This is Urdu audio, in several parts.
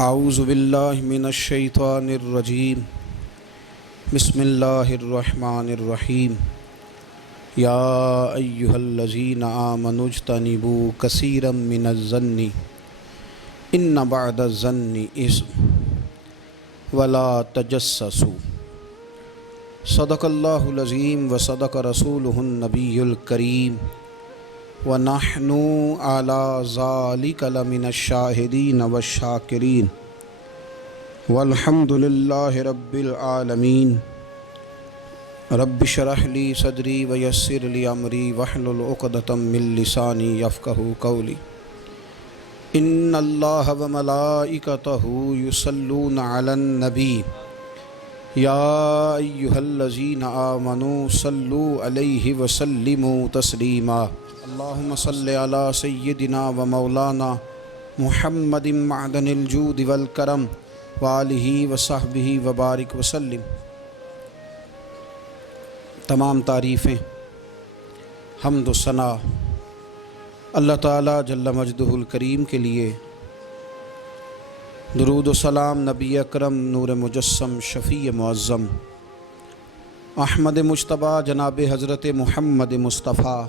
اعوذ باللہ من الشیطان الرجیم بسم اللہ الرحمن الرحیم یا ایہا الذین آمنوا اجتنبوا کثیرا من الظن ان بعد الظن اثم ولا تجسسوا صدق اللہ العظیم وصدق رسولہ النبی الکریم وَنَحْنُ عَلَى ذَلِكَ لَمِنَ الشَّاهِدِينَ وَالشَّاكِرِينَ وَالْحَمْدُ لِلَّهِ رَبِّ الْعَالَمِينَ رَبِّ اشْرَحْ لِي صَدْرِي وَيَسِّرْ لِي أَمْرِي وَاحْلُلْ عُقْدَةً مِّن لِّسَانِي يَفْقَهُوا قَوْلِي إِنَّ اللَّهَ وَمَلَائِكَتَهُ يُصَلُّونَ عَلَى النَّبِيِّ يَا أَيُّهَا الَّذِينَ آمَنُوا صَلُّوا عَلَيْهِ وَسَلِّمُوا تَسْلِيمًا اللہم صلی علی سیدنا و مولانا محمد معدن الجود والکرم وآلہ وصحبہ وبارک وسلم۔ تمام تعریفیں، حمد و ثنا اللہ تعالیٰ جل مجدہ الکریم کے لیے، درود و سلام نبی اکرم نور مجسم شفیع معظم احمد مجتبیٰ جناب حضرت محمد مصطفیٰ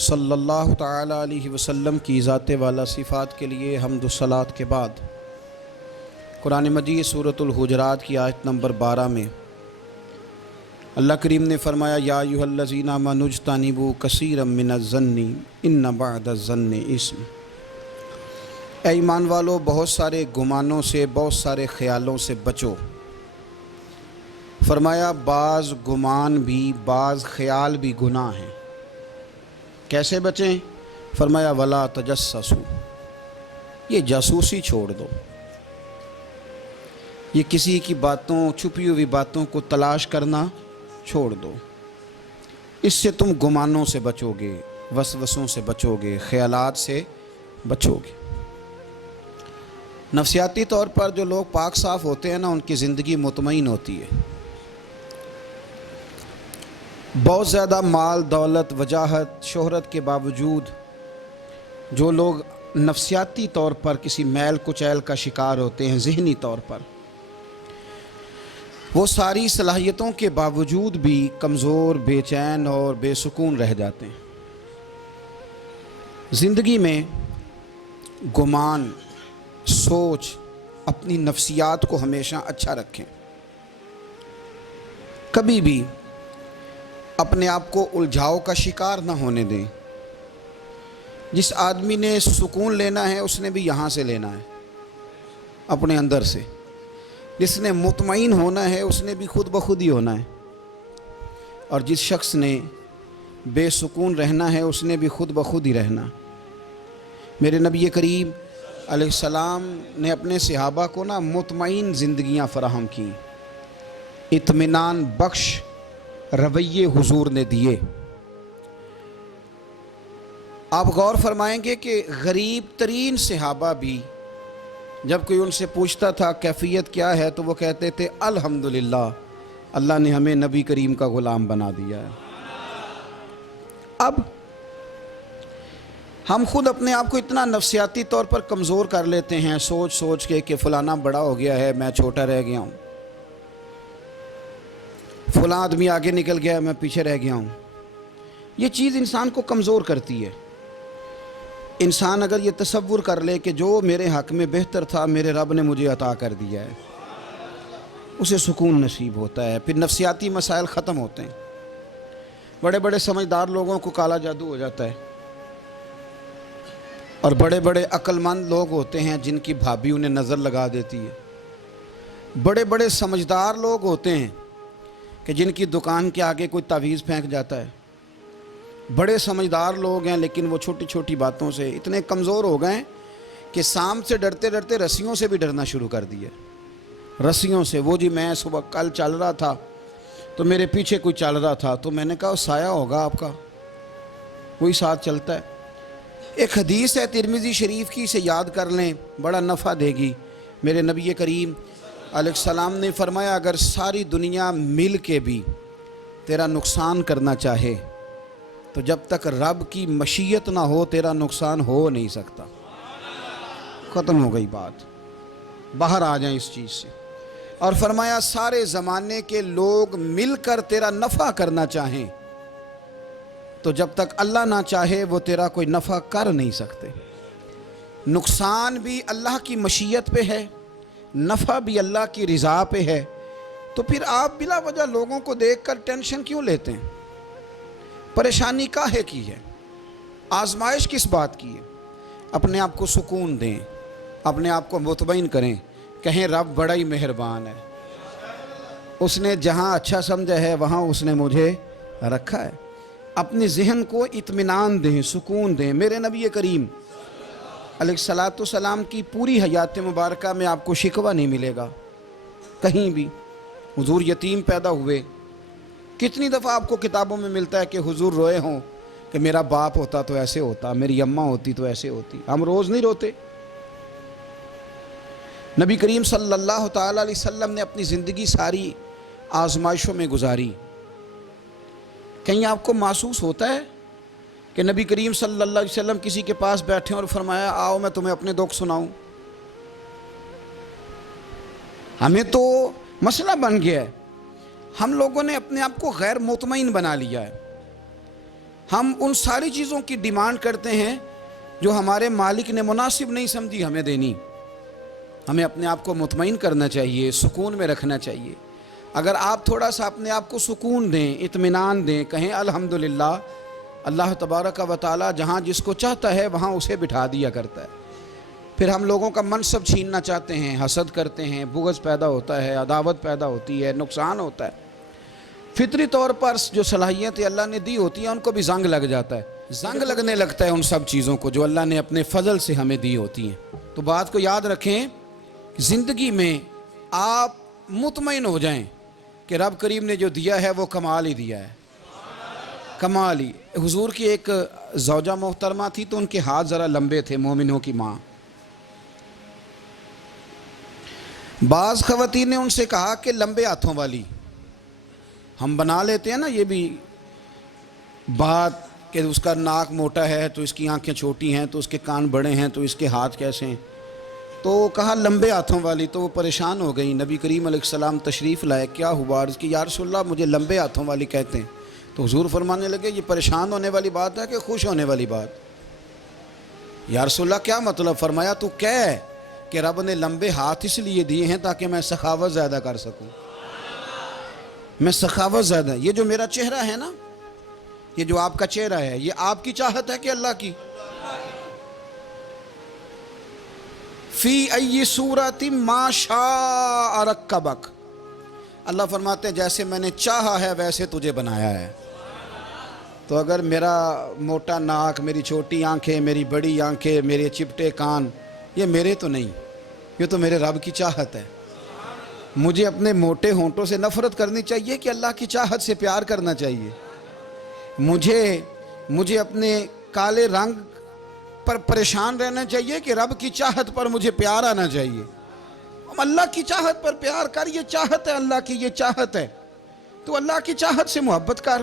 صلی اللہ تعالیٰ علیہ وسلم کی ذات والا صفات کے لیے حمد و صلات کے بعد قرآن مجید سورۃ الحجرات کی آیت نمبر 12 میں اللہ کریم نے فرمایا یا ایھا الذین آمنوا اجتنبوا کثیرا من الظن ان بعد الظن اثم۔ اے ایمان والو، بہت سارے گمانوں سے، بہت سارے خیالوں سے بچو۔ فرمایا بعض گمان بھی، بعض خیال بھی گناہ ہیں۔ کیسے بچیں؟ فرمایا ولا تجسسوا، یہ جاسوسی چھوڑ دو، یہ کسی کی باتوں، چھپی ہوئی باتوں کو تلاش کرنا چھوڑ دو۔ اس سے تم گمانوں سے بچو گے، وسوسوں سے بچو گے، خیالات سے بچو گے۔ نفسیاتی طور پر جو لوگ پاک صاف ہوتے ہیں نا، ان کی زندگی مطمئن ہوتی ہے۔ بہت زیادہ مال، دولت، وجاہت، شہرت کے باوجود جو لوگ نفسیاتی طور پر کسی میل کچیل کا شکار ہوتے ہیں، ذہنی طور پر، وہ ساری صلاحیتوں کے باوجود بھی کمزور، بے چین اور بے سکون رہ جاتے ہیں۔ زندگی میں گمان، سوچ، اپنی نفسیات کو ہمیشہ اچھا رکھیں۔ کبھی بھی اپنے آپ کو الجھاؤ کا شکار نہ ہونے دیں۔ جس آدمی نے سکون لینا ہے اس نے بھی یہاں سے لینا ہے، اپنے اندر سے۔ جس نے مطمئن ہونا ہے اس نے بھی خود بخود ہی ہونا ہے، اور جس شخص نے بے سکون رہنا ہے اس نے بھی خود بخود ہی رہنا۔ میرے نبی کریم علیہ السلام نے اپنے صحابہ کو مطمئن زندگیاں فراہم کی، اطمینان بخش رویے حضور نے دیے۔ آپ غور فرمائیں گے کہ غریب ترین صحابہ بھی جب کوئی ان سے پوچھتا تھا کیفیت کیا ہے تو وہ کہتے تھے الحمدللہ، اللہ نے ہمیں نبی کریم کا غلام بنا دیا ہے۔ اب ہم خود اپنے آپ کو اتنا نفسیاتی طور پر کمزور کر لیتے ہیں، سوچ سوچ کے کہ فلانا بڑا ہو گیا ہے، میں چھوٹا رہ گیا ہوں، فلاں آدمی آگے نکل گیا ہے، میں پیچھے رہ گیا ہوں۔ یہ چیز انسان کو کمزور کرتی ہے۔ انسان اگر یہ تصور کر لے کہ جو میرے حق میں بہتر تھا میرے رب نے مجھے عطا کر دیا ہے، اسے سکون نصیب ہوتا ہے، پھر نفسیاتی مسائل ختم ہوتے ہیں۔ بڑے بڑے سمجھدار لوگوں کو کالا جادو ہو جاتا ہے، اور بڑے بڑے عقل مند لوگ ہوتے ہیں جن کی بھابھی انہیں نظر لگا دیتی ہے۔ بڑے بڑے سمجھدار لوگ ہوتے ہیں کہ جن کی دکان کے آگے کوئی تعویذ پھینک جاتا ہے۔ بڑے سمجھدار لوگ ہیں لیکن وہ چھوٹی چھوٹی باتوں سے اتنے کمزور ہو گئے کہ سانپ سے ڈرتے ڈرتے رسیوں سے بھی ڈرنا شروع کر دیا۔ رسیوں سے، وہ جی میں صبح کل چل رہا تھا تو میرے پیچھے کوئی چل رہا تھا تو میں نے کہا سایہ ہوگا آپ کا، وہی ساتھ چلتا ہے۔ ایک حدیث ہے ترمذی شریف کی، اسے یاد کر لیں، بڑا نفع دے گی۔ میرے نبی کریم علیہ السلام نے فرمایا اگر ساری دنیا مل کے بھی تیرا نقصان کرنا چاہے تو جب تک رب کی مشیت نہ ہو تیرا نقصان ہو نہیں سکتا۔ ختم ہو گئی بات۔ باہر آ جائیں اس چیز سے. اور فرمایا سارے زمانے کے لوگ مل کر تیرا نفع کرنا چاہیں تو جب تک اللہ نہ چاہے وہ تیرا کوئی نفع کر نہیں سکتے. نقصان بھی اللہ کی مشیت پہ ہے، نفع بھی اللہ کی رضا پہ ہے. تو پھر آپ بلا وجہ لوگوں کو دیکھ کر ٹینشن کیوں لیتے ہیں؟ پریشانی کاہے کی ہے؟ آزمائش کس بات کی ہے؟ اپنے آپ کو سکون دیں، اپنے آپ کو مطمئن کریں، کہیں رب بڑا ہی مہربان ہے، اس نے جہاں اچھا سمجھا ہے وہاں اس نے مجھے رکھا ہے. اپنے ذہن کو اطمینان دیں، سکون دیں. میرے نبی کریم علیہ الصلاۃ والسلام کی پوری حیات مبارکہ میں آپ کو شکوہ نہیں ملے گا کہیں بھی. حضور یتیم پیدا ہوئے، کتنی دفعہ آپ کو کتابوں میں ملتا ہے کہ حضور روئے ہوں کہ میرا باپ ہوتا تو ایسے ہوتا، میری اماں ہوتی تو ایسے ہوتی. ہم روز نہیں روتے. نبی کریم صلی اللہ تعالیٰ علیہ وسلم نے اپنی زندگی ساری آزمائشوں میں گزاری. کہیں آپ کو محسوس ہوتا ہے کہ نبی کریم صلی اللہ علیہ وسلم کسی کے پاس بیٹھے اور فرمایا آؤ میں تمہیں اپنے دکھ سناؤں؟ ہمیں تو مسئلہ بن گیا ہے، ہم لوگوں نے اپنے آپ کو غیر مطمئن بنا لیا ہے. ہم ان ساری چیزوں کی ڈیمانڈ کرتے ہیں جو ہمارے مالک نے مناسب نہیں سمجھی ہمیں دینی. ہمیں اپنے آپ کو مطمئن کرنا چاہیے، سکون میں رکھنا چاہیے. اگر آپ تھوڑا سا اپنے آپ کو سکون دیں، اطمینان دیں، کہیں الحمدللہ، اللہ تبارک و تعالی جہاں جس کو چاہتا ہے وہاں اسے بٹھا دیا کرتا ہے. پھر ہم لوگوں کا منصب چھیننا چاہتے ہیں، حسد کرتے ہیں، بغض پیدا ہوتا ہے، عداوت پیدا ہوتی ہے، نقصان ہوتا ہے. فطری طور پر جو صلاحیتیں اللہ نے دی ہوتی ہیں ان کو بھی زنگ لگ جاتا ہے. زنگ لگنے لگتا ہے ان سب چیزوں کو جو اللہ نے اپنے فضل سے ہمیں دی ہوتی ہیں. تو بات کو یاد رکھیں، زندگی میں آپ مطمئن ہو جائیں کہ رب کریم نے جو دیا ہے وہ کمال ہی دیا ہے، کمال ہی. حضور کی ایک زوجہ محترمہ تھی تو ان کے ہاتھ ذرا لمبے تھے، مومنوں کی ماں. بعض خواتین نے ان سے کہا کہ لمبے ہاتھوں والی. ہم بنا لیتے ہیں نا یہ بھی بات کہ اس کا ناک موٹا ہے تو اس کی آنکھیں چھوٹی ہیں تو اس کے کان بڑے ہیں تو اس کے ہاتھ کیسے ہیں. تو کہا لمبے ہاتھوں والی. تو وہ پریشان ہو گئی. نبی کریم علیہ السلام تشریف لائے. کیا ہوا؟ عرض کی یا رسول اللہ مجھے لمبے ہاتھوں والی کہتے ہیں. تو حضور فرمانے لگے یہ پریشان ہونے والی بات ہے کہ خوش ہونے والی بات؟ یا رسول اللہ کیا مطلب؟ فرمایا تو کہہ کہ رب نے لمبے ہاتھ اس لیے دیے ہیں تاکہ میں سخاوت زیادہ کر سکوں. میں سخاوت زیادہ، یہ جو میرا چہرہ ہے نا، یہ جو آپ کا چہرہ ہے، یہ آپ کی چاہت ہے کہ اللہ کی؟ فی ای صورت ما شاء رکبک. اللہ فرماتے ہیں جیسے میں نے چاہا ہے ویسے تجھے بنایا ہے. تو اگر میرا موٹا ناک، میری چھوٹی آنکھیں، میری بڑی آنکھیں، میرے چپٹے کان، یہ میرے تو نہیں، یہ تو میرے رب کی چاہت ہے. مجھے اپنے موٹے ہونٹوں سے نفرت کرنی چاہیے کہ اللہ کی چاہت سے پیار کرنا چاہیے؟ مجھے اپنے کالے رنگ پر پریشان رہنا چاہیے کہ رب کی چاہت پر مجھے پیار آنا چاہیے؟ اللہ کی چاہت پر پیار کر، یہ چاہت ہے اللہ کی، یہ چاہت ہے. تو اللہ کی چاہت سے محبت کر.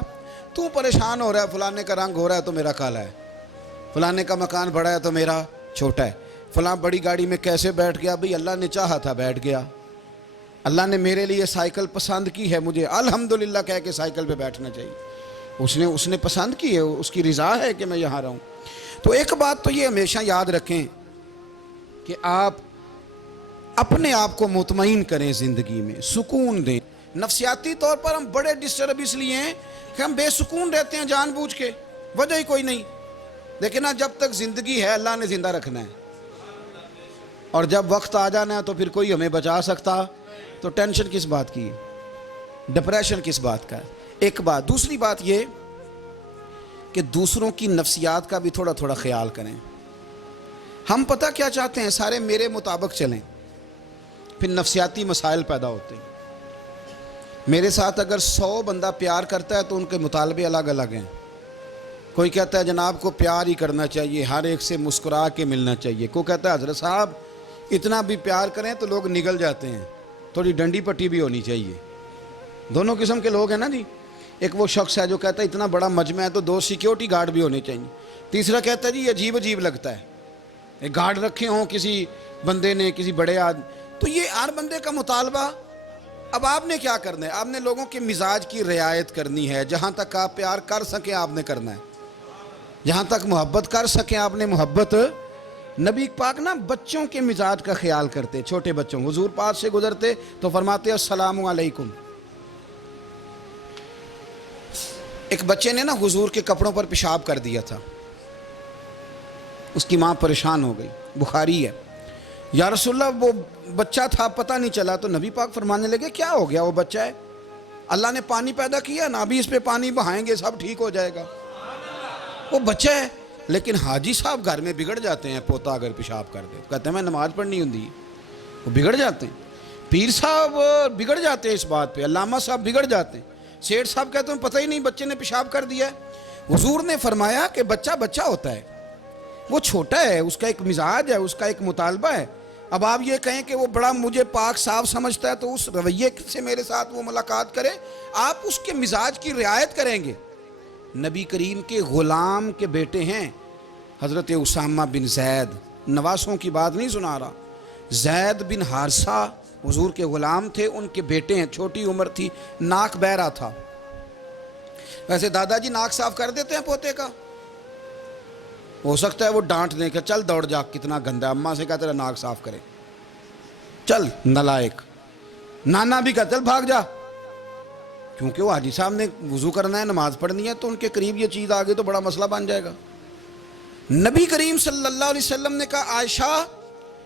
تو پریشان ہو رہا ہے فلانے کا رنگ ہو رہا ہے تو میرا کالا ہے، فلانے کا مکان بڑا ہے تو میرا چھوٹا ہے، فلاں بڑی گاڑی میں کیسے بیٹھ گیا؟ بھئی اللہ نے چاہا تھا بیٹھ گیا. اللہ نے میرے لیے سائیکل پسند کی ہے، مجھے الحمدللہ کہہ کے سائیکل پہ بیٹھنا چاہیے. اس نے پسند کی ہے، اس کی رضا ہے کہ میں یہاں رہوں. تو ایک بات تو یہ ہمیشہ یاد رکھیں کہ آپ اپنے آپ کو مطمئن کریں، زندگی میں سکون دیں. نفسیاتی طور پر ہم بڑے ڈسٹرب اس لیے ہیں کہ ہم بے سکون رہتے ہیں جان بوجھ کے، وجہ ہی کوئی نہیں. لیکن جب تک زندگی ہے اللہ نے زندہ رکھنا ہے، اور جب وقت آ جانا ہے تو پھر کوئی ہمیں بچا سکتا. تو ٹینشن کس بات کی ہے؟ ڈپریشن کس بات کا ہے؟ ایک بات. دوسری بات یہ کہ دوسروں کی نفسیات کا بھی تھوڑا تھوڑا خیال کریں. ہم پتہ کیا چاہتے ہیں؟ سارے میرے مطابق چلیں، پھر نفسیاتی مسائل پیدا ہوتے ہیں. میرے ساتھ اگر 100 بندہ پیار کرتا ہے تو ان کے مطالبے الگ الگ ہیں. کوئی کہتا ہے جناب کو پیار ہی کرنا چاہیے، ہر ایک سے مسکرا کے ملنا چاہیے. کوئی کہتا ہے حضرت صاحب اتنا بھی پیار کریں تو لوگ نگل جاتے ہیں، تھوڑی ڈنڈی پٹی بھی ہونی چاہیے. دونوں قسم کے لوگ ہیں نا جی. ایک وہ شخص ہے جو کہتا ہے اتنا بڑا مجمع ہے تو 2 سیکیورٹی گارڈ بھی ہونے چاہیے. تیسرا کہتا ہے جی عجیب عجیب لگتا ہے، ایک گارڈ رکھے ہوں کسی بندے نے، کسی بڑے تو یہ ہر بندے کا مطالبہ. اب آپ نے کیا کرنا ہے؟ آپ نے لوگوں کے مزاج کی رعایت کرنی ہے. جہاں تک آپ پیار کر سکیں آپ نے کرنا ہے. جہاں تک محبت کر سکیں آپ نے محبت. نبی پاک نا بچوں کے مزاج کا خیال کرتے, چھوٹے بچوں. حضور پاک سے گزرتے تو فرماتے السلام علیکم. ایک بچے نے نا حضور کے کپڑوں پر پیشاب کر دیا تھا. اس کی ماں پریشان ہو گئی. بخاری ہے. یا رسول اللہ وہ بچہ تھا پتہ نہیں چلا. تو نبی پاک فرمانے لگے کیا ہو گیا؟ وہ بچہ ہے, اللہ نے پانی پیدا کیا نا, ابھی اس پہ پانی بہائیں گے سب ٹھیک ہو جائے گا. وہ بچہ ہے. لیکن حاجی صاحب گھر میں بگڑ جاتے ہیں. پوتا اگر پیشاب کر دے کہتے ہیں میں نماز پڑھنی ہوں, وہ بگڑ جاتے ہیں. پیر صاحب بگڑ جاتے ہیں اس بات پہ. علامہ صاحب بگڑ جاتے ہیں. سیٹھ صاحب کہتے ہیں پتہ ہی نہیں بچے نے پیشاب کر دیا ہے. حضور نے فرمایا کہ بچہ بچہ ہوتا ہے, وہ چھوٹا ہے, اس کا ایک مزاج ہے, اس کا ایک مطالبہ ہے. اب آپ یہ کہیں کہ وہ بڑا مجھے پاک صاف سمجھتا ہے تو اس رویے سے میرے ساتھ وہ ملاقات کرے. آپ اس کے مزاج کی رعایت کریں گے. نبی کریم کے غلام کے بیٹے ہیں حضرت اسامہ بن زید. نواسوں کی بات نہیں سنا رہا. زید بن حارثہ حضور کے غلام تھے, ان کے بیٹے ہیں. چھوٹی عمر تھی, ناک بہ رہا تھا. ویسے دادا جی ناک صاف کر دیتے ہیں پوتے کا؟ ہو سکتا ہے وہ ڈانٹ دیں کہ چل دوڑ جا, کتنا گندا. اماں سے کہا تیرا ناک صاف کرے, چل نالائق. نانا بھی کہا چل بھاگ جا. کیونکہ وہ حاجی صاحب نے وضو کرنا ہے, نماز پڑھنی ہے, تو ان کے قریب یہ چیز آگے تو بڑا مسئلہ بن جائے گا. نبی کریم صلی اللہ علیہ وسلم نے کہا عائشہ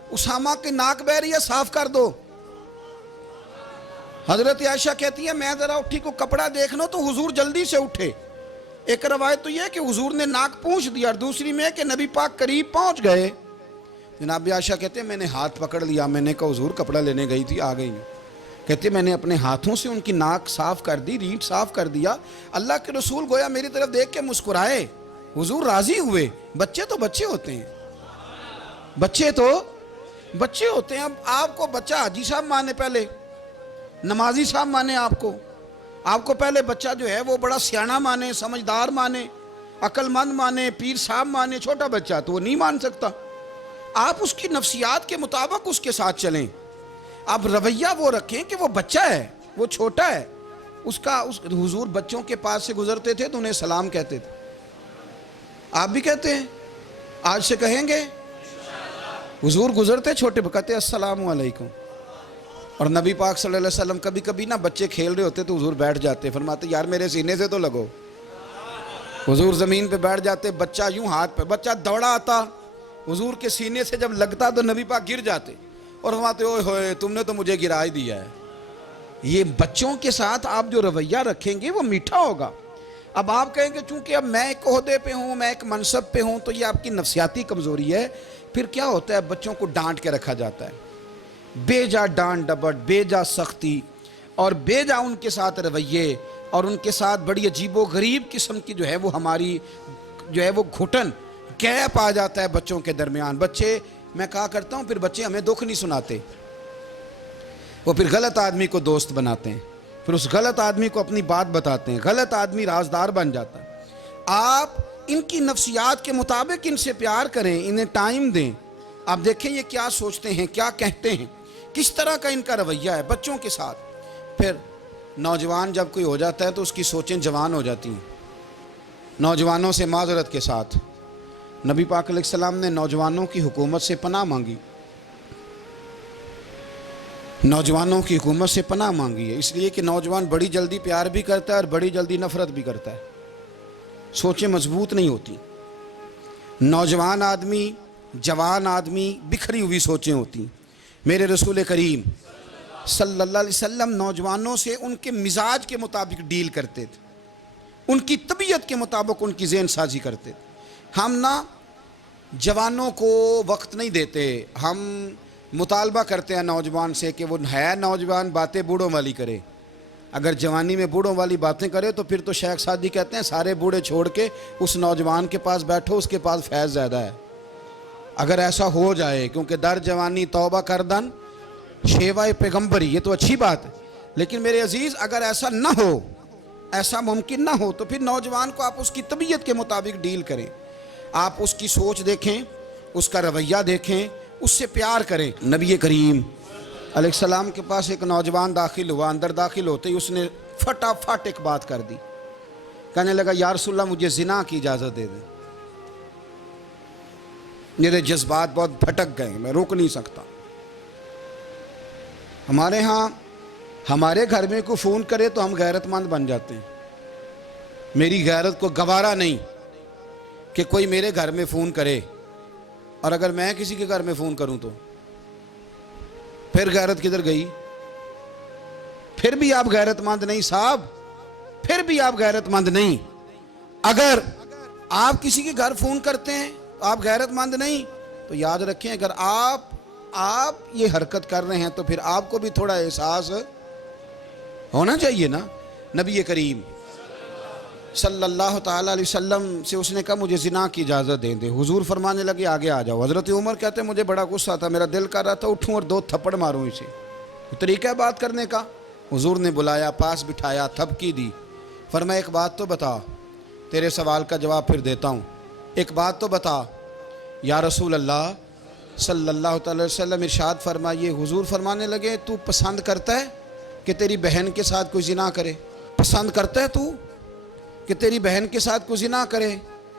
اسامہ کی ناک بہ رہی ہے, صاف کر دو. حضرت عائشہ کہتی ہے میں ذرا اٹھی کو کپڑا دیکھ لو تو حضور جلدی سے اٹھے. ایک روایت تو یہ ہے کہ حضور نے ناک پونچھ دیا, اور دوسری میں کہ نبی پاک قریب پہنچ گئے. جناب عائشہ کہتے ہیں میں نے ہاتھ پکڑ لیا. میں نے کہا حضور کپڑا لینے گئی تھی, آ گئی ہیں. کہتے ہیں میں نے اپنے ہاتھوں سے ان کی ناک صاف کر دی, ریٹ صاف کر دیا. اللہ کے رسول گویا میری طرف دیکھ کے مسکرائے. حضور راضی ہوئے. بچے تو بچے ہوتے ہیں, بچے تو بچے ہوتے ہیں. اب آپ کو بچہ حاجی صاحب مانے, پہلے نمازی صاحب مانے, آپ کو پہلے بچہ جو ہے وہ بڑا سیاںہ مانے, سمجھدار مانے, عقل مند مانے, پیر صاحب مانے. چھوٹا بچہ تو وہ نہیں مان سکتا. آپ اس کی نفسیات کے مطابق اس کے ساتھ چلیں. آپ رویہ وہ رکھیں کہ وہ بچہ ہے, وہ چھوٹا ہے. حضور بچوں کے پاس سے گزرتے تھے تو انہیں سلام کہتے تھے. آپ بھی کہتے ہیں, آج سے کہیں گے. حضور گزرتے چھوٹے کہتے السلام علیکم. اور نبی پاک صلی اللہ علیہ وسلم کبھی کبھی نا بچے کھیل رہے ہوتے تو حضور بیٹھ جاتے, فرماتے یار میرے سینے سے تو لگو. حضور زمین پہ بیٹھ جاتے, بچہ یوں ہاتھ پہ, بچہ دوڑا آتا, حضور کے سینے سے جب لگتا تو نبی پاک گر جاتے اور فرماتے اوئے ہوئے تم نے تو مجھے گرا ہی دیا ہے. یہ بچوں کے ساتھ آپ جو رویہ رکھیں گے وہ میٹھا ہوگا. اب آپ کہیں کہ چونکہ اب میں ایک عہدے پہ ہوں, میں ایک منصب پہ ہوں, تو یہ آپ کی نفسیاتی کمزوری ہے. پھر کیا ہوتا ہے, بچوں کو ڈانٹ کے رکھا جاتا ہے, بے جا ڈانٹ ڈپٹ, بے جا سختی, اور بے جا ان کے ساتھ رویے, اور ان کے ساتھ بڑی عجیب و غریب قسم کی جو ہے وہ ہماری جو ہے وہ گھٹن, گیپ آ جاتا ہے بچوں کے درمیان. بچے, میں کہا کرتا ہوں, پھر بچے ہمیں دکھ نہیں سناتے, وہ پھر غلط آدمی کو دوست بناتے ہیں, پھر اس غلط آدمی کو اپنی بات بتاتے ہیں, غلط آدمی رازدار بن جاتا ہے. آپ ان کی نفسیات کے مطابق ان سے پیار کریں, انہیں ٹائم دیں. آپ دیکھیں یہ کیا سوچتے ہیں, کیا کہتے ہیں, کس طرح کا ان کا رویہ ہے بچوں کے ساتھ. پھر نوجوان جب کوئی ہو جاتا ہے تو اس کی سوچیں جوان ہو جاتی ہیں. نوجوانوں سے معذرت کے ساتھ نبی پاک علیہ السلام نے نوجوانوں کی حکومت سے پناہ مانگی, نوجوانوں کی حکومت سے پناہ مانگی ہے. اس لیے کہ نوجوان بڑی جلدی پیار بھی کرتا ہے اور بڑی جلدی نفرت بھی کرتا ہے. سوچیں مضبوط نہیں ہوتی. نوجوان آدمی, جوان آدمی, بکھری ہوئی سوچیں ہوتی. میرے رسول کریم صلی اللہ علیہ وسلم نوجوانوں سے ان کے مزاج کے مطابق ڈیل کرتے تھے, ان کی طبیعت کے مطابق ان کی ذہن سازی کرتے تھے. ہم نا جوانوں کو وقت نہیں دیتے, ہم مطالبہ کرتے ہیں نوجوان سے کہ وہ ہے نوجوان باتیں بوڑھوں والی کرے. اگر جوانی میں بوڑھوں والی باتیں کرے تو پھر تو شیخ سعدی کہتے ہیں سارے بوڑھے چھوڑ کے اس نوجوان کے پاس بیٹھو, اس کے پاس فیض زیادہ ہے. اگر ایسا ہو جائے, کیونکہ در جوانی توبہ کردن شیوائے پیغمبری, یہ تو اچھی بات ہے. لیکن میرے عزیز اگر ایسا نہ ہو, ایسا ممکن نہ ہو, تو پھر نوجوان کو آپ اس کی طبیعت کے مطابق ڈیل کریں. آپ اس کی سوچ دیکھیں, اس کا رویہ دیکھیں, اس سے پیار کریں. نبی کریم علیہ السلام کے پاس ایک نوجوان داخل ہوا، اندر داخل ہوتے ہی اس نے فٹافٹ ایک بات کر دی، کہنے لگا یا رسول اللہ مجھے زنا کی اجازت دے دیں، میرے جذبات بہت بھٹک گئے، میں روک نہیں سکتا۔ ہمارے ہاں ہمارے گھر میں کوئی فون کرے تو ہم غیرت مند بن جاتے ہیں، میری غیرت کو گوارا نہیں کہ کوئی میرے گھر میں فون کرے، اور اگر میں کسی کے گھر میں فون کروں تو پھر غیرت کدھر گئی؟ پھر بھی آپ غیرت مند نہیں صاحب، پھر بھی آپ غیرت مند نہیں۔ اگر آپ کسی کے گھر فون کرتے ہیں تو آپ غیرت مند نہیں، تو یاد رکھیں اگر آپ یہ حرکت کر رہے ہیں تو پھر آپ کو بھی تھوڑا احساس ہونا چاہیے نا۔ نبی کریم صلی اللہ تعالیٰ علیہ وسلم سے اس نے کہا مجھے زنا کی اجازت دیں دے، حضور فرمانے لگے آگے آ جاؤ۔ حضرت عمر کہتے ہیں مجھے بڑا غصہ تھا، میرا دل کر رہا تھا اٹھوں اور 2 تھپڑ ماروں اسے، طریقہ ہے بات کرنے کا۔ حضور نے بلایا، پاس بٹھایا، تھپکی دی، فرمایا ایک بات تو بتا، تیرے سوال کا جواب پھر دیتا ہوں، ایک بات تو بتا یا رسول اللہ صلی اللہ تعالی وسلم ارشاد فرمائیے۔ حضور فرمانے لگے تو پسند کرتا ہے کہ تیری بہن کے ساتھ کوئی زنا کرے؟ پسند کرتا ہے تو کہ تیری بہن کے ساتھ کوئی زنا کرے؟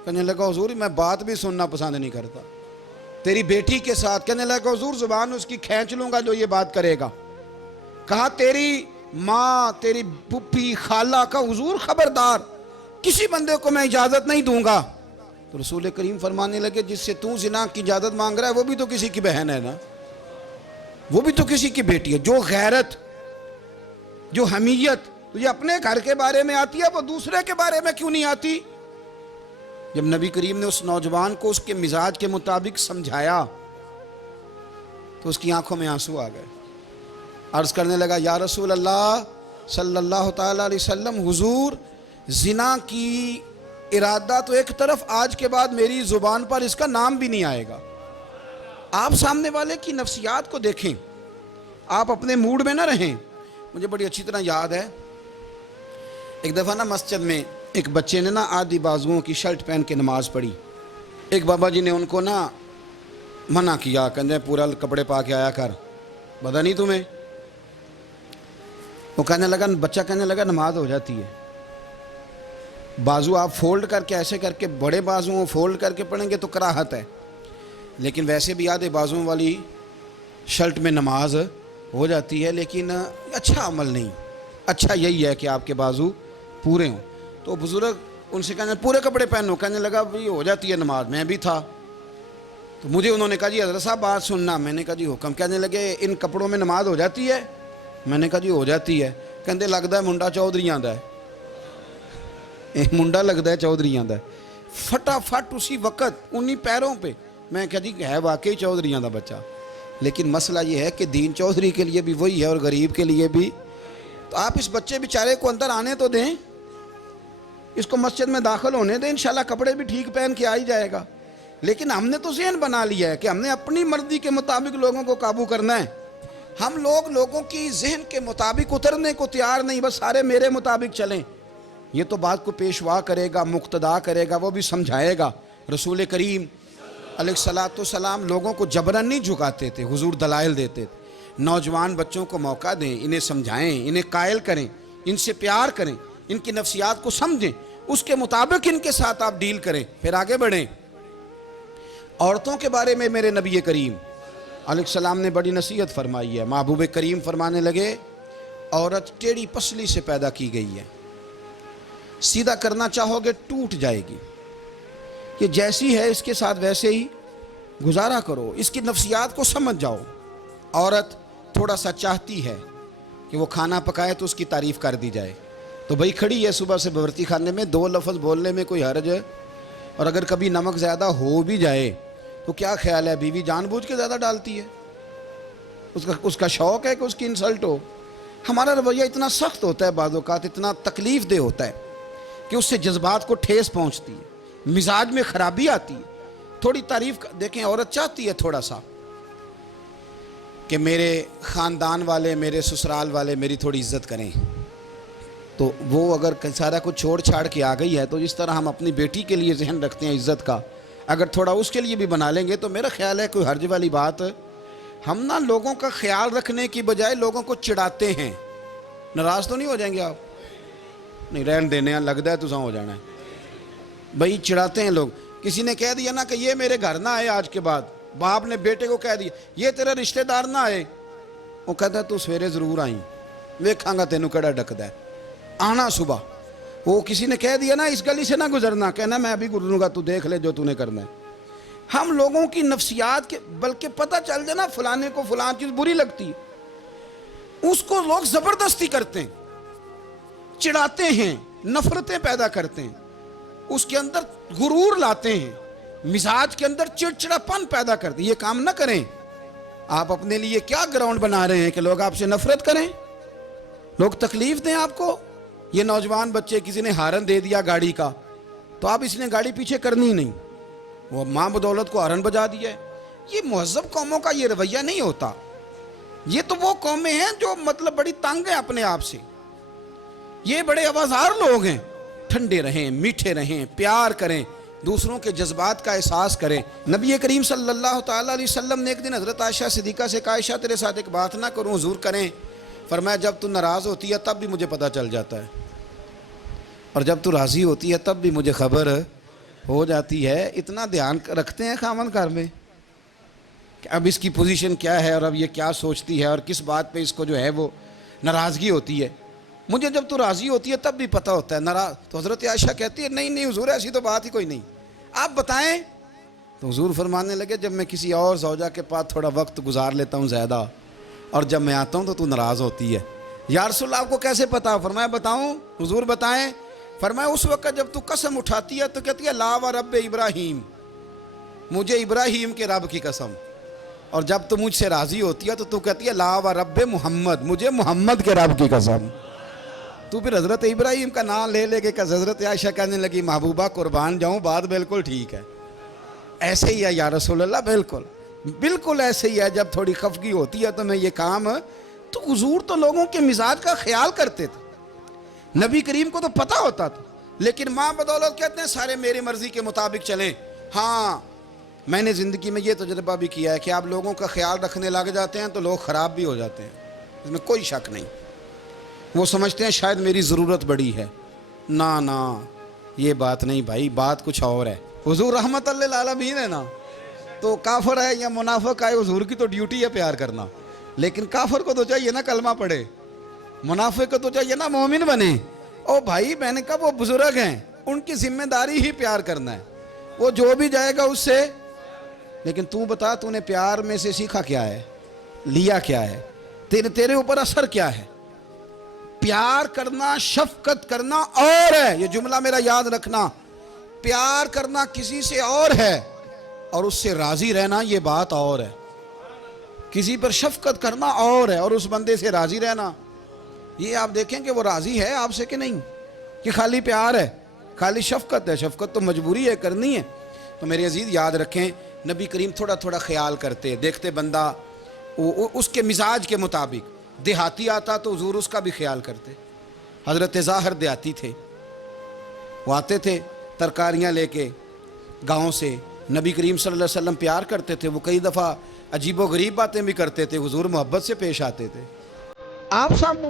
کہنے لگا حضور میں بات بھی سننا پسند نہیں کرتا۔ تیری بیٹی کے ساتھ؟ کہنے لگا حضور زبان اس کی کھینچ لوں گا جو یہ بات کرے گا۔ کہا تیری ماں، تیری پھپھی، خالہ کا؟ حضور خبردار کسی بندے کو میں اجازت نہیں دوں گا۔ تو رسول کریم فرمانے لگے جس سے تو زنا کی اجازت مانگ رہا ہے وہ بھی تو کسی کی بہن ہے نا، وہ بھی تو کسی کی بیٹی ہے۔ جو غیرت، جو حمیت تجھے اپنے گھر کے بارے میں آتی ہے وہ دوسرے کے بارے میں کیوں نہیں آتی؟ جب نبی کریم نے اس نوجوان کو اس کے مزاج کے مطابق سمجھایا تو اس کی آنکھوں میں آنسو آ گئے، عرض کرنے لگا یا رسول اللہ صلی اللہ تعالیٰ علیہ وسلم حضور زنا کی ارادہ تو ایک طرف، آج کے بعد میری زبان پر اس کا نام بھی نہیں آئے گا۔ آپ سامنے والے کی نفسیات کو دیکھیں، آپ اپنے موڈ میں نہ رہیں۔ مجھے بڑی اچھی طرح یاد ہے ایک دفعہ نا مسجد میں ایک بچے نے نا آدھی بازوؤں کی شرٹ پہن کے نماز پڑھی، ایک بابا جی نے ان کو نا منع کیا، کہنے پورا کپڑے پا کے آیا کر، پتہ نہیں تمہیں؟ وہ کہنے لگا، بچہ کہنے لگا نماز ہو جاتی ہے، بازو آپ فولڈ کر کے ایسے کر کے بڑے بازوؤں فولڈ کر کے پڑھیں گے تو کراہت ہے، لیکن ویسے بھی آدھے بازوؤں والی شرٹ میں نماز ہو جاتی ہے، لیکن اچھا عمل نہیں، اچھا یہی ہے کہ آپ کے بازو پورے ہوں۔ تو بزرگ ان سے کہنے پورے کپڑے پہنو، کہنے لگا بھئی ہو جاتی ہے نماز، میں بھی تھا۔ تو مجھے انہوں نے کہا جی حضرت صاحب بات سننا، میں نے کہا جی حکم۔ کہنے لگے ان کپڑوں میں نماز ہو جاتی ہے؟ میں نے کہا جی ہو جاتی ہے۔ کہندے لگتا ہے منڈا چودھریاں دا ہے، منڈا لگتا ہے چودھریاں دا ہے۔ فٹافٹ اسی وقت انہی پیروں پہ میں کہا جی ہے واقعی چودھریاں دا بچہ، لیکن مسئلہ یہ ہے کہ دین چودھری کے لیے بھی وہی ہے اور غریب کے لیے بھی۔ تو آپ اس بچے بیچارے کو اندر آنے تو دیں، اس کو مسجد میں داخل ہونے دیں، انشاءاللہ کپڑے بھی ٹھیک پہن کے آ ہی جائے گا۔ لیکن ہم نے تو ذہن بنا لیا ہے کہ ہم نے اپنی مرضی کے مطابق لوگوں کو قابو کرنا ہے۔ ہم لوگوں کی ذہن کے مطابق اترنے کو تیار نہیں، بس سارے میرے مطابق چلیں۔ یہ تو بات کو پیشوا کرے گا، مقتدا کرے گا، وہ بھی سمجھائے گا۔ رسول کریم علیہ الصلاۃ والسلام لوگوں کو جبرن نہیں جھکاتے تھے، حضور دلائل دیتے تھے۔ نوجوان بچوں کو موقع دیں، انہیں سمجھائیں، انہیں قائل کریں، ان سے پیار کریں، ان کی نفسیات کو سمجھیں، اس کے مطابق ان کے ساتھ آپ ڈیل کریں، پھر آگے بڑھیں۔ عورتوں کے بارے میں میرے نبی کریم علیہ السلام نے بڑی نصیحت فرمائی ہے۔ محبوب کریم فرمانے لگے عورت ٹیڑھی پسلی سے پیدا کی گئی ہے، سیدھا کرنا چاہو گے ٹوٹ جائے گی، کہ جیسی ہے اس کے ساتھ ویسے ہی گزارا کرو، اس کی نفسیات کو سمجھ جاؤ۔ عورت تھوڑا سا چاہتی ہے کہ وہ کھانا پکائے تو اس کی تعریف کر دی جائے، تو بھئی کھڑی ہے صبح سے باورچی خانے میں، 2 لفظ بولنے میں کوئی حرج ہے؟ اور اگر کبھی نمک زیادہ ہو بھی جائے تو کیا خیال ہے بیوی جان بوجھ کے زیادہ ڈالتی ہے؟ اس کا شوق ہے کہ اس کی انسلٹ ہو؟ ہمارا رویہ اتنا سخت ہوتا ہے، بعض اوقات اتنا تکلیف دہ ہوتا ہے کہ اس سے جذبات کو ٹھیس پہنچتی ہے، مزاج میں خرابی آتی ہے۔ تھوڑی تعریف دیکھیں، عورت چاہتی ہے تھوڑا سا کہ میرے خاندان والے، میرے سسرال والے میری تھوڑی عزت کریں، تو وہ اگر سارا کچھ چھوڑ چھاڑ کے آ گئی ہے تو جس طرح ہم اپنی بیٹی کے لیے ذہن رکھتے ہیں عزت کا، اگر تھوڑا اس کے لیے بھی بنا لیں گے تو میرا خیال ہے کوئی حرج والی بات ہم نا لوگوں کا خیال رکھنے کی بجائے لوگوں کو چڑھاتے ہیں. ناراض تو نہیں ہو جائیں گے آپ؟ نہیں رہن دینے ہیں، لگتا ہے تو ہو جانا ہے بھائی. چڑھاتے ہیں لوگ. کسی نے کہہ دیا نا کہ یہ میرے گھر نہ آئے آج کے بعد، باپ نے بیٹے کو کہہ دیا یہ تیرا رشتہ دار نہ آئے، وہ کہتا ہے تو سویرے ضرور آئیں، ویکھاں گا تینوں کیڑا ڈکدا ہے، آنا صبح. وہ کسی نے کہہ دیا نا اس گلی سے نہ گزرنا، کہنا میں ابھی گزروں گا، تو دیکھ لے جو تو نے کرنا ہے. ہم لوگوں کی نفسیات کے بلکہ پتہ چل جائے نا فلانے کو فلان چیز بری لگتی ہے، اس کو لوگ زبردستی کرتے ہیں، چڑھاتے ہیں، نفرتیں پیدا کرتے ہیں، اس کے اندر غرور لاتے ہیں، مزاج کے اندر چڑچڑاپن پیدا کرتے ہیں. یہ کام نہ کریں. آپ اپنے لیے کیا گراؤنڈ بنا رہے ہیں کہ لوگ آپ سے نفرت کریں، لوگ تکلیف دیں آپ کو. یہ نوجوان بچے کسی نے ہارن دے دیا گاڑی کا، تو آپ اس نے گاڑی پیچھے کرنی ہی نہیں، وہ ماں بدولت کو ہارن بجا دیا ہے. یہ مہذب قوموں کا یہ رویہ نہیں ہوتا. یہ تو وہ قومیں ہیں جو مطلب بڑی تنگ ہیں اپنے آپ سے. یہ بڑے آوازار لوگ ہیں. ٹھنڈے رہیں، میٹھے رہیں، پیار کریں، دوسروں کے جذبات کا احساس کریں. نبی کریم صلی اللہ تعالیٰ علیہ وسلم نے ایک دن حضرت عائشہ صدیقہ سے کہا عائشہ تیرے ساتھ ایک بات نہ کروں، حضور کریں. فرمایا جب تو ناراض ہوتی ہے تب بھی مجھے پتہ چل جاتا ہے، اور جب تو راضی ہوتی ہے تب بھی مجھے خبر ہو جاتی ہے. اتنا دھیان رکھتے ہیں خاوند گھر میں کہ اب اس کی پوزیشن کیا ہے اور اب یہ کیا سوچتی ہے اور کس بات پہ اس کو جو ہے وہ ناراضگی ہوتی ہے. مجھے جب تو راضی ہوتی ہے تب بھی پتہ ہوتا ہے ناراض. تو حضرت عائشہ کہتی ہے نہیں نہیں حضور ایسی تو بات ہی کوئی نہیں، آپ بتائیں. تو حضور فرمانے لگے جب میں کسی اور زوجہ کے پاس تھوڑا وقت گزار لیتا ہوں زیادہ، اور جب میں آتا ہوں تو ناراض ہوتی ہے. یا رسول اللہ آپ کو کیسے پتا؟ فرمایا بتاؤں؟ حضور بتائیں. فرمایا اس وقت جب تو قسم اٹھاتی ہے تو کہتی ہے لا و رب ابراہیم، مجھے ابراہیم کے رب کی قسم. اور جب تو مجھ سے راضی ہوتی ہے تو کہتی ہے لا و رب محمد، مجھے محمد کے رب کی قسم. تو پھر حضرت ابراہیم کا نام لے لے کے حضرت عائشہ کہنے لگی محبوبہ قربان جاؤں، بات بالکل ٹھیک ہے. ایسے ہی ہے یا رسول اللہ، بالکل بالکل ایسے ہی ہے. جب تھوڑی خفگی ہوتی ہے تو میں یہ کام، تو حضور تو لوگوں کے مزاج کا خیال کرتے تھے. نبی کریم کو تو پتہ ہوتا تھا، لیکن ماں بدولت کہتے ہیں سارے میری مرضی کے مطابق چلیں. ہاں میں نے زندگی میں یہ تجربہ بھی کیا ہے کہ آپ لوگوں کا خیال رکھنے لگ جاتے ہیں تو لوگ خراب بھی ہو جاتے ہیں، اس میں کوئی شک نہیں. وہ سمجھتے ہیں شاید میری ضرورت بڑی ہے. نہ یہ بات نہیں بھائی، بات کچھ اور ہے. حضور رحمت اللہ للعالمین ہے نا، تو کافر ہے یا منافق ہے، حضور کی تو ڈیوٹی ہے پیار کرنا. لیکن کافر کو تو چاہیے نا کلمہ پڑھے، منافق کو تو چاہیے نا مومن بنے. او بھائی میں نے کہا وہ بزرگ ہیں، ان کی ذمہ داری ہی پیار کرنا ہے، وہ جو بھی جائے گا اس سے. لیکن تو بتا تو نے پیار میں سے سیکھا کیا ہے، لیا کیا ہے، تیرے اوپر اثر کیا ہے. پیار کرنا، شفقت کرنا اور ہے، یہ جملہ میرا یاد رکھنا. پیار کرنا کسی سے اور ہے اور اس سے راضی رہنا یہ بات اور ہے. کسی پر شفقت کرنا اور ہے اور اس بندے سے راضی رہنا، یہ آپ دیکھیں کہ وہ راضی ہے آپ سے کہ نہیں، کہ خالی پیار ہے، خالی شفقت ہے. شفقت تو مجبوری ہے، کرنی ہے. تو میرے عزیز یاد رکھیں نبی کریم تھوڑا تھوڑا خیال کرتے، دیکھتے بندہ اس کے مزاج کے مطابق. دیہاتی آتا تو حضور اس کا بھی خیال کرتے. حضرت ظاہر دیہاتی تھے، وہ آتے تھے ترکاریاں لے کے گاؤں سے. نبی کریم صلی اللہ علیہ وسلم پیار کرتے تھے. وہ کئی دفعہ عجیب و غریب باتیں بھی کرتے تھے، حضور محبت سے پیش آتے تھے. آپ سب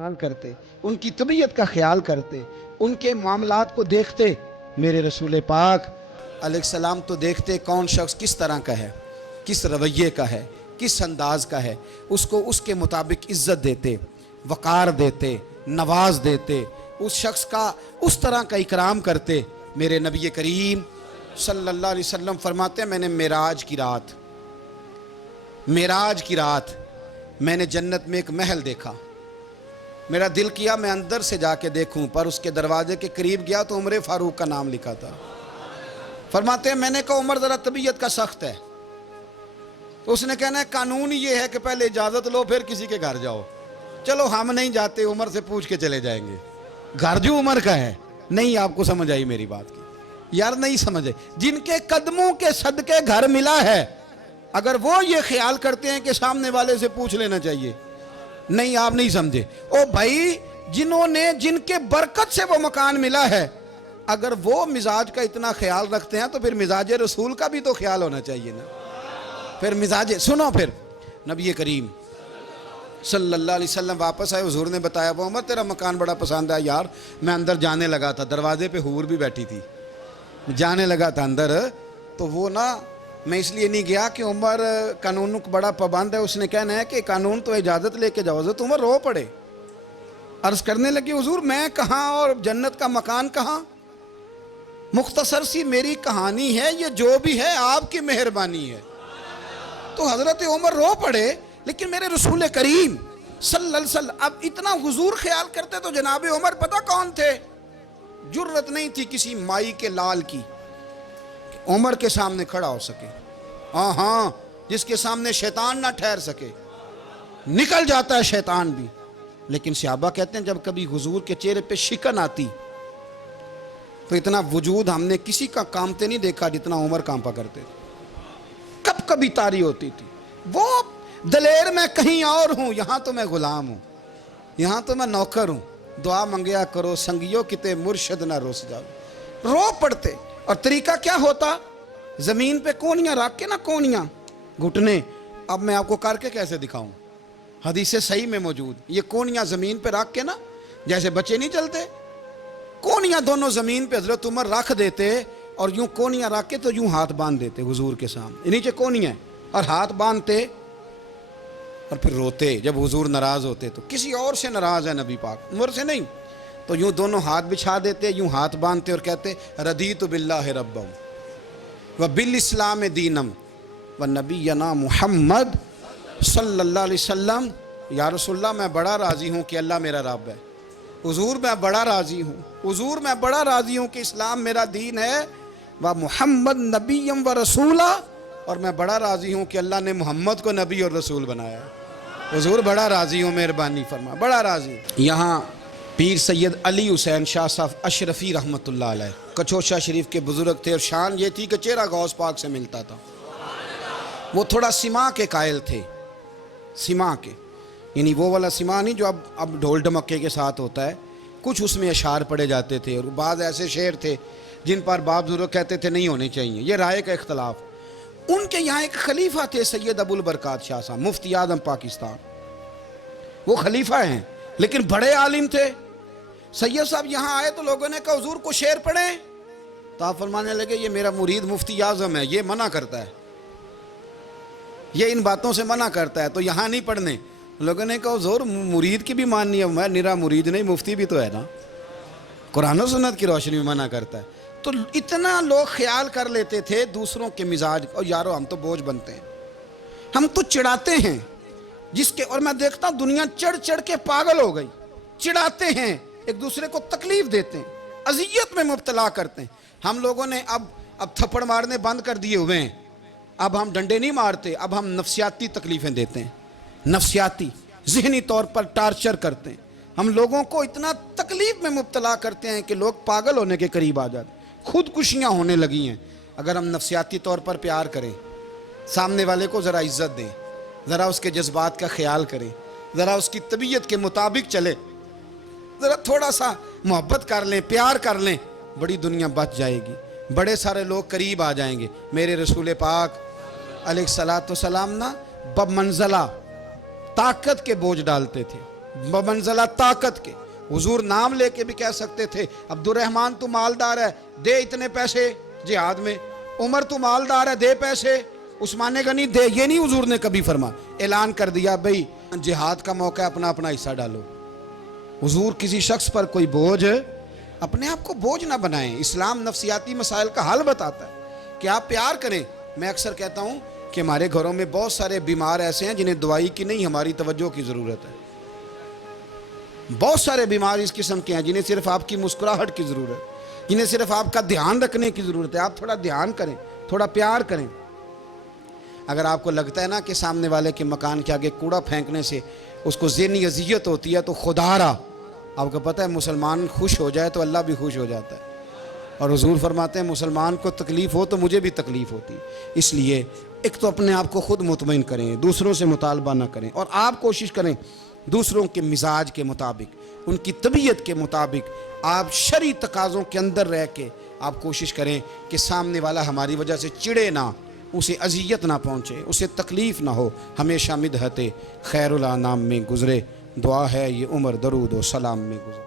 خیال کرتے، ان کی طبیعت کا خیال کرتے، ان کے معاملات کو دیکھتے. میرے رسول پاک علیہ السلام تو دیکھتے کون شخص کس طرح کا ہے، کس رویے کا ہے، کس انداز کا ہے، اس کو اس کے مطابق عزت دیتے، وقار دیتے، نواز دیتے، اس شخص کا اس طرح کا اکرام کرتے. میرے نبی کریم صلی اللہ علیہ وسلم فرماتے ہیں میں نے معراج کی رات میں نے جنت میں ایک محل دیکھا. میرا دل کیا میں اندر سے جا کے دیکھوں، پر اس کے دروازے کے قریب گیا تو عمر فاروق کا نام لکھا تھا۔ فرماتے ہیں میں نے کہا عمر ذرا طبیعت کا سخت ہے، تو اس نے کہنا ہے قانون یہ ہے کہ پہلے اجازت لو پھر کسی کے گھر جاؤ۔ چلو ہم نہیں جاتے، عمر سے پوچھ کے چلے جائیں گے، گھر جو عمر کا ہے۔ نہیں، آپ کو سمجھ آئی میری بات کی؟ یار نہیں سمجھے، جن کے قدموں کے صدقے گھر ملا ہے، اگر وہ یہ خیال کرتے ہیں کہ سامنے والے سے پوچھ لینا چاہیے، نہیں آپ نہیں سمجھے۔ او بھائی، جن کے برکت سے وہ مکان ملا ہے، اگر وہ مزاج کا اتنا خیال رکھتے ہیں تو پھر مزاج رسول کا بھی تو خیال ہونا چاہیے نا۔ پھر مزاج سنو، پھر نبی کریم صلی اللہ علیہ وسلم واپس آئے، حضور نے بتایا وہ عمر تیرا مکان بڑا پسند ہے یار، میں اندر جانے لگا تھا، دروازے پہ حور بھی بیٹھی تھی، جانے لگا تھا اندر، تو وہ نا میں اس لیے نہیں گیا کہ عمر قانون کو بڑا پابند ہے، اس نے کہنا ہے کہ قانون تو اجازت لے کے جاؤ۔ حضرت عمر رو پڑے، عرض کرنے لگے حضور میں کہاں اور جنت کا مکان کہاں؟ مختصر سی میری کہانی ہے، یہ جو بھی ہے آپ کی مہربانی ہے۔ تو حضرت عمر رو پڑے، لیکن میرے رسول کریم صلی اللہ علیہ وسلم اب اتنا حضور خیال کرتے تو جناب عمر پتہ کون تھے؟ جرت نہیں تھی کسی مائی کے لال کی کہ عمر کے سامنے کھڑا ہو سکے۔ ہاں جس کے سامنے شیطان نہ ٹھہر سکے، نکل جاتا ہے شیطان بھی، لیکن صحابہ کہتے ہیں جب کبھی حضور کے چہرے پہ شکن آتی تو اتنا وجود ہم نے کسی کا کامتے نہیں دیکھا جتنا عمر کانپا کرتے تھے۔ کب کبھی طاری ہوتی تھی، وہ دلیر میں کہیں اور ہوں، یہاں تو میں غلام ہوں، یہاں تو میں نوکر ہوں، دعا منگیا کرو سنگیو کتے مرشد نہ روس جاؤ۔ رو پڑتے، اور طریقہ کیا ہوتا؟ زمین پہ کونیاں رکھ کے نا، کونیاں گھٹنے، اب میں آپ کو کر کے کیسے دکھاؤں، حدیث صحیح میں موجود، یہ کونیاں زمین پہ رکھ کے نا، جیسے بچے نہیں چلتے، کونیاں دونوں زمین پہ حضرت عمر رکھ دیتے، اور یوں کونیاں رکھ کے تو یوں ہاتھ باندھ دیتے حضور کے سامنے، نیچے کونیاں اور ہاتھ باندھتے، اور پھر روتے جب حضور ناراض ہوتے تو کسی اور سے ناراض ہے نبی پاک، عمر سے نہیں، تو یوں دونوں ہاتھ بچھا دیتے، یوں ہاتھ باندھتے اور کہتے رضیت باللہ ربا وبالاسلام دینم ونبینا محمد صلی اللہ علیہ وسلم۔ یا رسول اللہ میں بڑا راضی ہوں کہ اللہ میرا رب ہے، حضور میں بڑا راضی ہوں، حضور میں بڑا راضی ہوں کہ اسلام میرا دین ہے، و محمد نبیم و رسولہ، اور میں بڑا راضی ہوں کہ اللہ نے محمد کو نبی اور رسول بنایا ہے۔ حضور بڑا راضی ہوں، مہربانی فرما، بڑا راضی۔ یہاں پیر سید علی حسین شاہ صاحب اشرفی رحمۃ اللہ علیہ کچوشا شریف کے بزرگ تھے، اور شان یہ تھی کہ چہرہ غوث پاک سے ملتا تھا۔ وہ تھوڑا سما کے قائل تھے، سما کے، یعنی وہ والا سما نہیں جو اب ڈھول ڈمکے کے ساتھ ہوتا ہے، کچھ اس میں اشعار پڑے جاتے تھے، اور بعض ایسے شعر تھے جن پر باپ بزرگ کہتے تھے نہیں ہونے چاہیے، یہ رائے کا اختلاف۔ ان کے یہاں ایک خلیفہ تھے سید ابو البرکات شاہ صاحب، مفتی اعظم پاکستان، وہ خلیفہ ہیں لیکن بڑے عالم تھے۔ سید صاحب یہاں آئے تو لوگوں نے کہا حضور کو شعر پڑھیں، تو آپ فرمانے لگے یہ میرا مرید مفتی اعظم ہے، یہ منع کرتا ہے، یہ ان باتوں سے منع کرتا ہے، تو یہاں نہیں پڑھنے۔ لوگوں نے کہا حضور مرید کی بھی ماننی ہے، میں نرا مرید نہیں، مفتی بھی تو ہے نا، قرآن و سنت کی روشنی میں منع کرتا ہے۔ تو اتنا لوگ خیال کر لیتے تھے دوسروں کے مزاج، اور یارو ہم تو بوجھ بنتے ہیں، ہم تو چڑھاتے ہیں جس کے، اور میں دیکھتا ہوں دنیا چڑھ چڑھ کے پاگل ہو گئی، چڑھاتے ہیں ایک دوسرے کو، تکلیف دیتے ہیں، اذیت میں مبتلا کرتے ہیں۔ ہم لوگوں نے اب تھپڑ مارنے بند کر دیے ہوئے ہیں، اب ہم ڈنڈے نہیں مارتے، اب ہم نفسیاتی تکلیفیں دیتے ہیں، نفسیاتی ذہنی طور پر ٹارچر کرتے ہیں، ہم لوگوں کو اتنا تکلیف میں مبتلا کرتے ہیں کہ لوگ پاگل ہونے کے قریب آ جاتے ہیں، خودکشیاں ہونے لگی ہیں۔ اگر ہم نفسیاتی طور پر پیار کریں، سامنے والے کو ذرا عزت دیں، ذرا اس کے جذبات کا خیال کریں، ذرا اس کی طبیعت کے مطابق چلے، ذرا تھوڑا سا محبت کر لیں، پیار کر لیں، بڑی دنیا بچ جائے گی، بڑے سارے لوگ قریب آ جائیں گے۔ میرے رسول پاک علیہ الصلاۃ والسلام نا بمنزلہ طاقت کے بوجھ ڈالتے تھے، بمنزلہ طاقت کے۔ حضور نام لے کے بھی کہہ سکتے تھے عبد الرحمن تو مالدار ہے، دے اتنے پیسے جہاد میں، عمر تو مالدار ہے، دے پیسے، عثمان غنی دے، یہ نہیں حضور نے کبھی فرما، اعلان کر دیا بھئی جہاد کا موقع ہے، اپنا اپنا حصہ ڈالو۔ حضور کسی شخص پر کوئی بوجھ، اپنے آپ کو بوجھ نہ بنائیں۔ اسلام نفسیاتی مسائل کا حل بتاتا ہے کہ آپ پیار کریں۔ میں اکثر کہتا ہوں کہ ہمارے گھروں میں بہت سارے بیمار ایسے ہیں جنہیں دوائی کی نہیں، ہماری توجہ کی ضرورت ہے۔ بہت سارے بیمار اس قسم کے ہیں جنہیں صرف آپ کی مسکراہٹ کی ضرورت ہے، جنہیں صرف آپ کا دھیان رکھنے کی ضرورت ہے۔ آپ تھوڑا دھیان کریں، تھوڑا پیار کریں۔ اگر آپ کو لگتا ہے نا کہ سامنے والے کے مکان کے آگے کوڑا پھینکنے سے اس کو ذہنی اذیت ہوتی ہے، تو خدا را آپ کو پتہ ہے مسلمان خوش ہو جائے تو اللہ بھی خوش ہو جاتا ہے، اور حضور فرماتے ہیں مسلمان کو تکلیف ہو تو مجھے بھی تکلیف ہوتی۔ اس لیے ایک تو اپنے آپ کو خود مطمئن کریں، دوسروں سے مطالبہ نہ کریں، اور آپ کوشش کریں دوسروں کے مزاج کے مطابق، ان کی طبیعت کے مطابق آپ شرعی تقاضوں کے اندر رہ کے آپ کوشش کریں کہ سامنے والا ہماری وجہ سے چڑے نہ، اسے اذیت نہ پہنچے، اسے تکلیف نہ ہو، ہمیشہ مدحت خیر الانام میں گزرے۔ دعا ہے یہ عمر درود و سلام میں گزرے۔